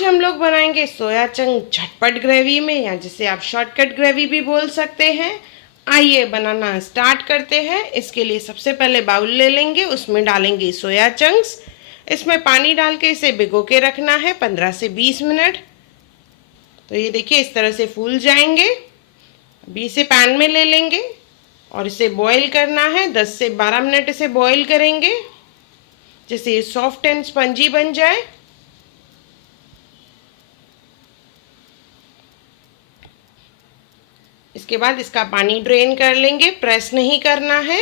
आज हम लोग बनाएंगे सोया चंक झटपट ग्रेवी में, या जिसे आप शॉर्टकट ग्रेवी भी बोल सकते हैं। आइए बनाना स्टार्ट करते हैं। इसके लिए सबसे पहले बाउल ले लेंगे, उसमें डालेंगे सोया चंक्स। इसमें पानी डाल के इसे भिगो के रखना है 15 से 20 मिनट। तो ये देखिए इस तरह से फूल जाएंगे। अभी इसे पैन में ले लेंगे और इसे बॉईल करना है। 10 से 12 मिनट इसे बॉईल करेंगे, जिससे ये सॉफ्ट एंड स्पंजी बन जाए। इसके बाद इसका पानी ड्रेन कर लेंगे। प्रेस नहीं करना है,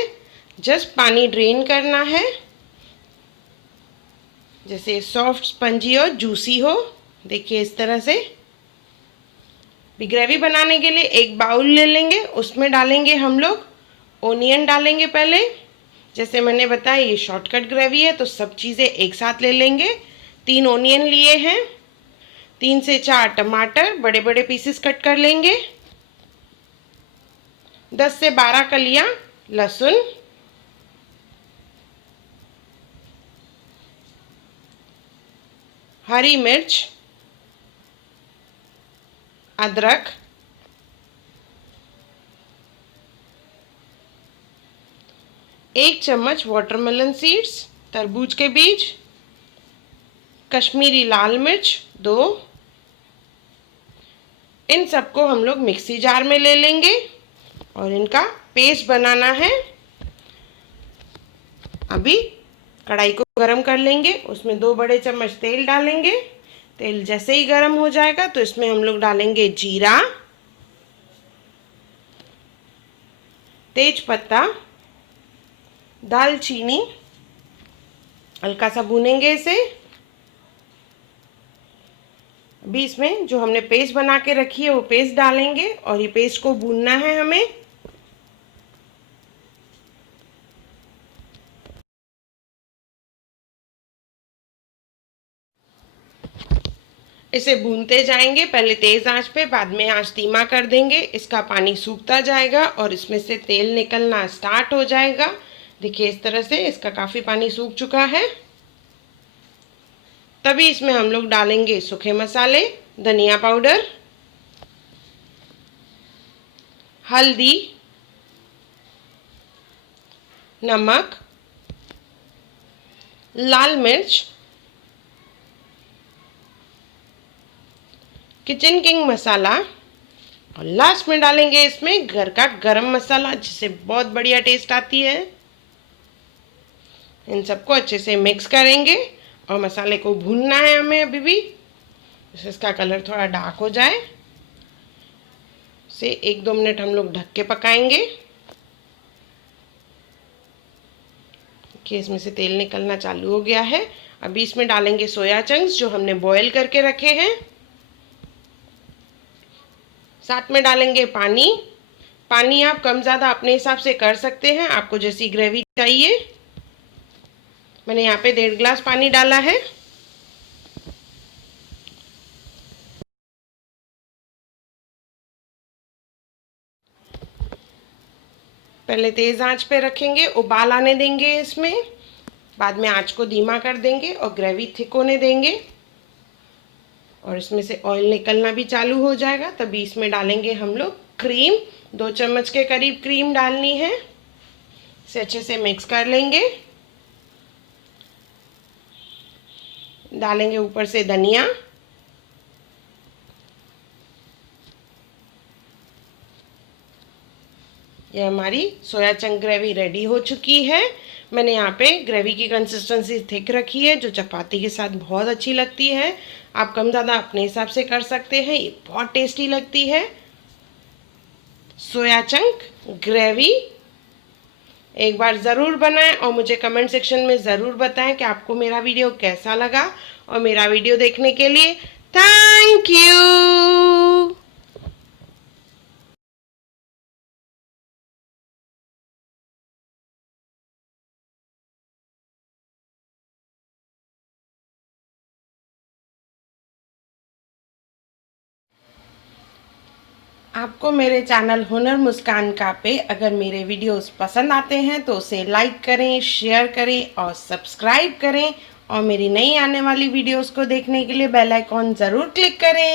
जस्ट पानी ड्रेन करना है, जैसे सॉफ्ट स्पंजी और जूसी हो। देखिए इस तरह से। भी ग्रेवी बनाने के लिए एक बाउल ले लेंगे, उसमें डालेंगे हम लोग ओनियन डालेंगे पहले। जैसे मैंने बताया ये शॉर्टकट ग्रेवी है तो सब चीज़ें एक साथ ले लेंगे। 3 ओनियन लिए हैं, 3 से 4 टमाटर बड़े बड़े पीसेस कट कर लेंगे, 10 से 12 कलियां लहसुन, हरी मिर्च, अदरक, एक चम्मच वाटरमेलन सीड्स तरबूज के बीज, कश्मीरी लाल मिर्च 2। इन सबको हम लोग मिक्सी जार में ले लेंगे और इनका पेस्ट बनाना है। अभी कढ़ाई को गरम कर लेंगे, उसमें 2 बड़े चम्मच तेल डालेंगे। तेल जैसे ही गरम हो जाएगा तो इसमें हम लोग डालेंगे जीरा, तेज पत्ता, दालचीनी, हल्का सा भूनेंगे इसे। अभी इसमें जो हमने पेस्ट बना के रखी है वो पेस्ट डालेंगे और ये पेस्ट को भूनना है हमें। इसे भूनते जाएंगे, पहले तेज आंच पे, बाद में आंच धीमा कर देंगे। इसका पानी सूखता जाएगा और इसमें से तेल निकलना स्टार्ट हो जाएगा। देखिए इस तरह से इसका काफ़ी पानी सूख चुका है। तभी इसमें हम लोग डालेंगे सूखे मसाले, धनिया पाउडर, हल्दी, नमक, लाल मिर्च, किचन किंग मसाला, और लास्ट में डालेंगे इसमें घर का गरम मसाला, जिससे बहुत बढ़िया टेस्ट आती है। इन सबको अच्छे से मिक्स करेंगे और मसाले को भूनना है हमें अभी भी, इसका कलर थोड़ा डार्क हो जाए। से 1-2 मिनट हम लोग ढक के पकाएंगे कि इसमें से तेल निकलना चालू हो गया है। अभी इसमें डालेंगे सोया चंक्स जो हमने बॉईल करके रखे हैं। साथ में डालेंगे पानी। पानी आप कम ज़्यादा अपने हिसाब से कर सकते हैं, आपको जैसी ग्रेवी चाहिए। मैंने यहाँ पे 1.5 गिलास पानी डाला है। पहले तेज़ आंच पे रखेंगे, उबाल आने देंगे इसमें, बाद में आंच को धीमा कर देंगे और ग्रेवी थिक होने देंगे और इसमें से ऑयल निकलना भी चालू हो जाएगा। तभी इसमें डालेंगे हम लोग क्रीम। 2 चम्मच के करीब क्रीम डालनी है। इसे अच्छे से मिक्स कर लेंगे। डालेंगे ऊपर से धनिया, ये हमारी सोया चंक ग्रेवी रेडी हो चुकी है। मैंने यहाँ पे ग्रेवी की कंसिस्टेंसी थिक रखी है, जो चपाती के साथ बहुत अच्छी लगती है। आप कम ज़्यादा अपने हिसाब से कर सकते हैं, ये बहुत टेस्टी लगती है सोया चंक ग्रेवी। एक बार ज़रूर बनाएं और मुझे कमेंट सेक्शन में ज़रूर बताएं कि आपको मेरा वीडियो कैसा लगा। और मेरा वीडियो देखने के लिए थैंक यू। आपको मेरे चैनल हुनर मुस्कान का पे अगर मेरे वीडियोस पसंद आते हैं तो उसे लाइक करें, शेयर करें और सब्सक्राइब करें और मेरी नई आने वाली वीडियोस को देखने के लिए बेल आइकॉन ज़रूर क्लिक करें।